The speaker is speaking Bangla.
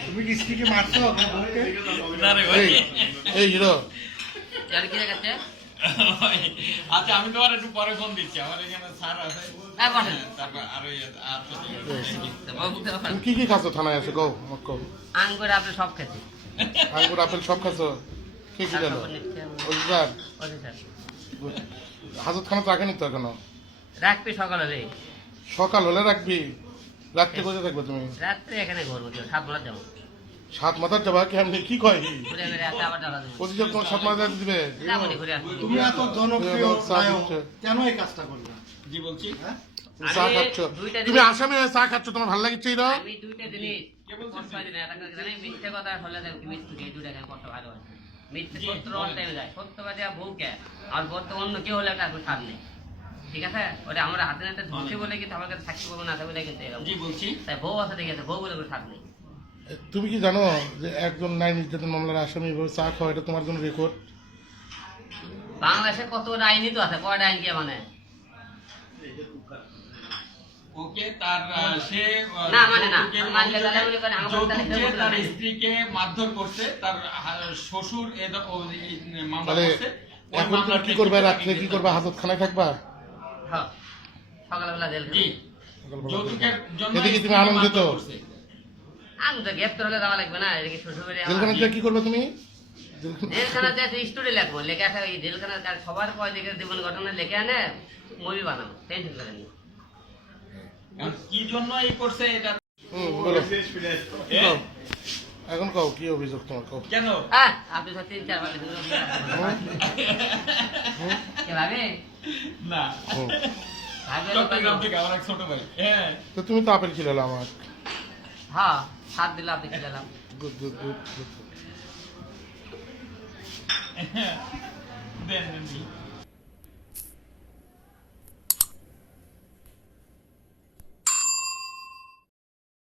তুমি কি স্ত্রীকে মারছো? না রে ভাই। এই হিরো। আর কি আচ্ছা আমি তোমার একটু পরে ফোন দিচ্ছি। আমার এখানে স্যার আছে। হ্যাঁ, আরও ইয়ে- কি কি খাচ্ছ থানায় আছে আঙ্গুর আপনি সব আঙ্গুর আপেল সব খাচ্ছ? কি কি গেল হাজত খানা তো রাখেনি তো এখনও? রাখবি সকাল হলে সকাল হলে রাখবি? রাত্রে কোথায় থাকবে তুমি? রাত্রে এখানে ঘুরবো সাত বেলা যাব। সাত মাথার যাবা? কেমনি কি কয়? ঘুরে আসে আবার প্রতিযোগ তোমার সাত মাথা দিবে? আসব তুমি এত জনপ্রিয় নায়ক, কেন এই কাজটা করলে? জি বলছি। হ্যাঁ? তুমি চা খাচ্ছ? তুমি আসামে চা খাচ্ছ তোমার ভালো লাগছে হিরো আমি দুইটা জিনিস মিথ্যে কথা হলে দেখ মিথ্যে এই দুইটা কষ্ট ভালো আছে মিথ্যে সত্য বলেন। টাইমে যায় সত্যবাদী আর বউকে। আর বর্তমান কেউ হলে ছাড় নেই। ঠিক আছে? ওটা আমরা হাতে নাতে ধরছে বলে কিন্তু আমার কাছে সাক্ষী পাবো না কিন্তু এরকম। জি বলছি। তাই বউ আছে দেখে আছে বউ বলে করে নেই। তুমি কি জানো যে একজন নারী নির্যাতন মামলার আসামি এভাবে চা খাওয়া এটা তোমার জন্য রেকর্ড বাংলাদেশে কত আইনই তো আছে? কয়টা আইন কে মানে? ওকে তার সে না, মানে না। মানলে তাহলে মনে করেন আমার যৌতুকে তাহলে কেউ তার স্ত্রীকে মারধর করছে তার শ্বশুর এ মামলা করছে। এখন কি করবে রাত্রে? কি করবে? হাজত খানায় থাকবা? হ্যাঁ। সকালবেলা জেল জি। যৌতুকের জন্য এতে কি তুমি আনন্দিত? আমি তো গ্রেপ্তার হলে যাওয়া লাগবে না এদিকে শ্বশুর বাড়ি আমার। কি করবে তুমি? জেলখানাতে একটা স্টোরি লিখব লেখে আসা এই জেলখানার কার সবার পয় দেখে জীবন ঘটনা লেখে আনে মুভি বানাবো টেনশন না। কি জন্য এই করছে এটা। এখন কও কি অভিযোগ তোমার? কও। কেন? হ্যাঁ আপনি তিন চার বার লিখুন। কে ভাবে? না। চট্টগ্রাম থেকে আমার এক ছোট ভাই। হ্যাঁ। তো তুমি তো আপেল খিলালো আমার হ্যাঁ সাত দিলে গুড গুড গুড গুড। দেন দেন।